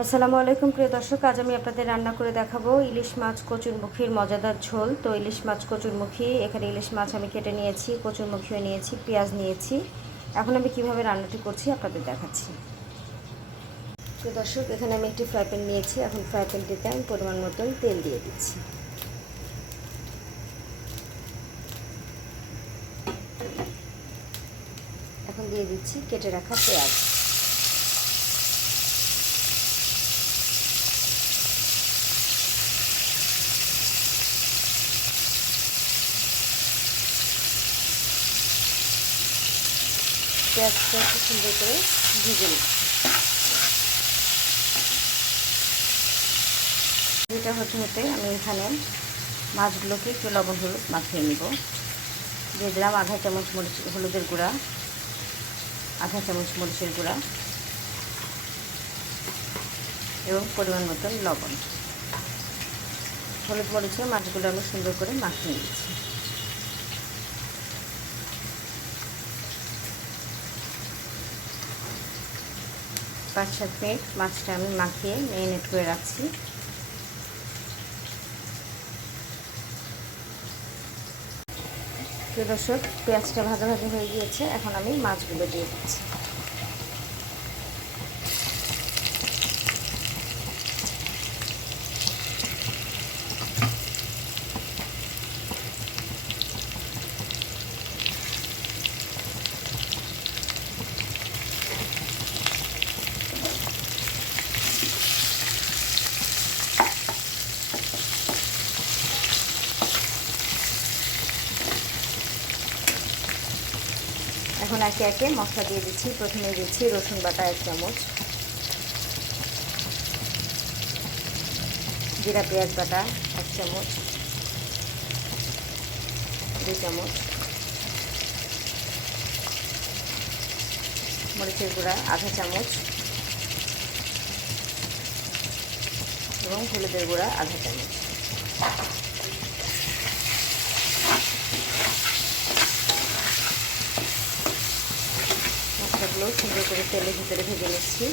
আসসালামু আলাইকুম, প্রিয় দর্শক, আজ আমি আপনাদের রান্না করে দেখাবো ইলিশ মাছ কচুরমুখীর মজাদার ঝোল। তো ইলিশ মাছ কচুরমুখী, এখানে ইলিশ মাছ আমি কেটে নিয়েছি, কচুরমুখীও নিয়েছি, পেঁয়াজ নিয়েছি। এখন আমি কীভাবে রান্নাটি করছি আপনাদের দেখাচ্ছি। প্রিয় দর্শক, এখানে আমি একটি ফ্রাই প্যান নিয়েছি। এখন ফ্রাই প্যানটিতে আমি পরিমাণ মতন তেল দিয়ে দিচ্ছি। এখন দিয়ে দিচ্ছি কেটে রাখা পেঁয়াজ। পেঁয়াজটা একটু সুন্দর করে ভেজে নিচ্ছি। এটা হতে হতে আমি এখানে মাছগুলোকে একটু লবণ হলুদ মাখিয়ে নিব। দিয়ে দিলাম আধা চামচ মরিচ, হলুদের গুঁড়া, আধা চামচ মরিচের গুঁড়া এবং পরিমাণ মতন লবণ। হলুদ মরিচে মাছগুলো আমি সুন্দর করে মাখিয়ে নিচ্ছি। পাঁচ সাত মিনিট মাছটা আমি মাখিয়ে মেরিনেট করে রাখছি। দর্শক, পেঁয়াজটা ভাজা ভাজা হয়ে গিয়েছে, এখন আমি মাছগুলো দিয়ে দিচ্ছি। এখন একে একে মশলা দিয়ে দিচ্ছি। প্রথমে দিচ্ছি রসুন বাটা এক চামচ, জিরা পেঁয়াজ বাটা এক চামচ, দুই চামচ, মরিচের গুঁড়া আধা চামচ এবং হলুদের গুঁড়া আধা চামচ। মশলাগুলো সুন্দর করে তেলের ভিতরে ভেজে নিচ্ছি।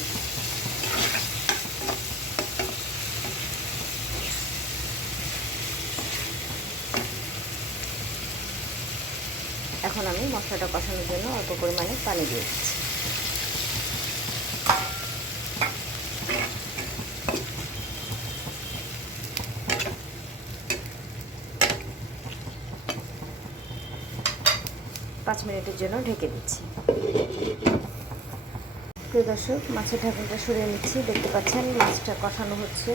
এখন আমি মশলাটা কষানোর জন্য অল্প পরিমাণে পানি দিয়ে দিচ্ছি। পাঁচ মিনিটের জন্য ঢেকে দিচ্ছি। প্রিয় দর্শক, মাছের ঢাকনটা সরিয়ে নিচ্ছি। দেখতে পাচ্ছেন, মাছটা কষানো হচ্ছে।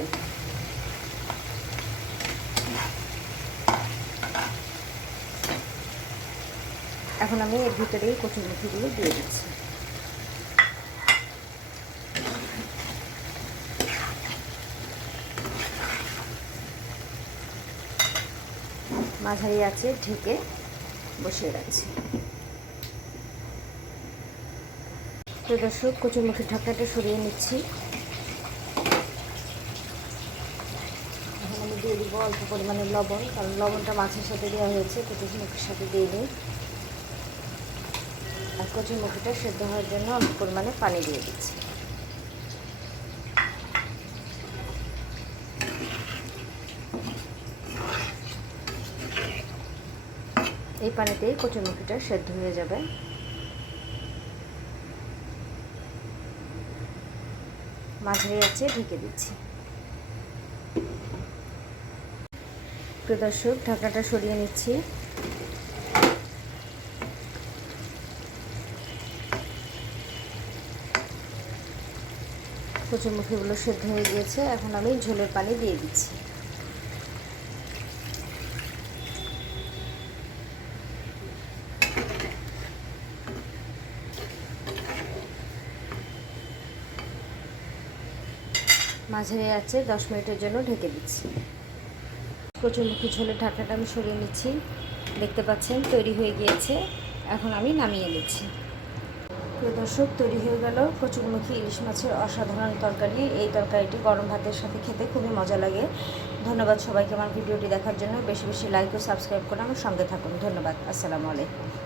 এখন আমি এর ভিতরেই কচুরমুখিগুলো দিয়ে দিচ্ছি। মাঝারি আছে ঢেকে বসিয়ে রাখছি। তো দর্শক, কচুরমুখির ঢাকনাটা সরিয়ে নিচ্ছি। এখন আমি দিয়ে দিব অল্প পরিমাণে লবণ, কারণ লবণটা মাছের সাথে দেওয়া হয়েছে কচুরমুখির সাথে দিয়ে নিই আর কচুরমুখিটা সেদ্ধ হওয়ার জন্য অল্প পরিমাণে পানি দিয়ে দিচ্ছি। এই পানিতেই কচুরমুখিটা সেদ্ধ হয়ে যাবে। মাঝারি আছে ঢেকে দিচ্ছি। প্রিয় দর্শক, ঢাকাটা সরিয়ে নিচ্ছি। কচুরমুখিগুলো সেদ্ধ হয়ে গিয়েছে। এখন আমি ঝোলের পানি দিয়ে দিচ্ছি। মাঝারি আছে, দশ মিনিটের জন্য ঢেকে দিচ্ছি। কচুরমুখী ঝোলের ঢাকনাটা আমি সরিয়ে নিচ্ছি। দেখতে পাচ্ছেন, তৈরি হয়ে গিয়েছে। এখন আমি নামিয়ে নিচ্ছি। দর্শক, তৈরি হয়ে গেল কচুরমুখী ইলিশ মাছের অসাধারণ তরকারি। এই তরকারিটি গরম ভাতের সাথে খেতে খুবই মজা লাগে। ধন্যবাদ সবাইকে আমার ভিডিওটি দেখার জন্য। বেশি বেশি লাইক ও সাবস্ক্রাইব করে আমার সঙ্গে থাকুন। ধন্যবাদ। আসসালামু আলাইকুম।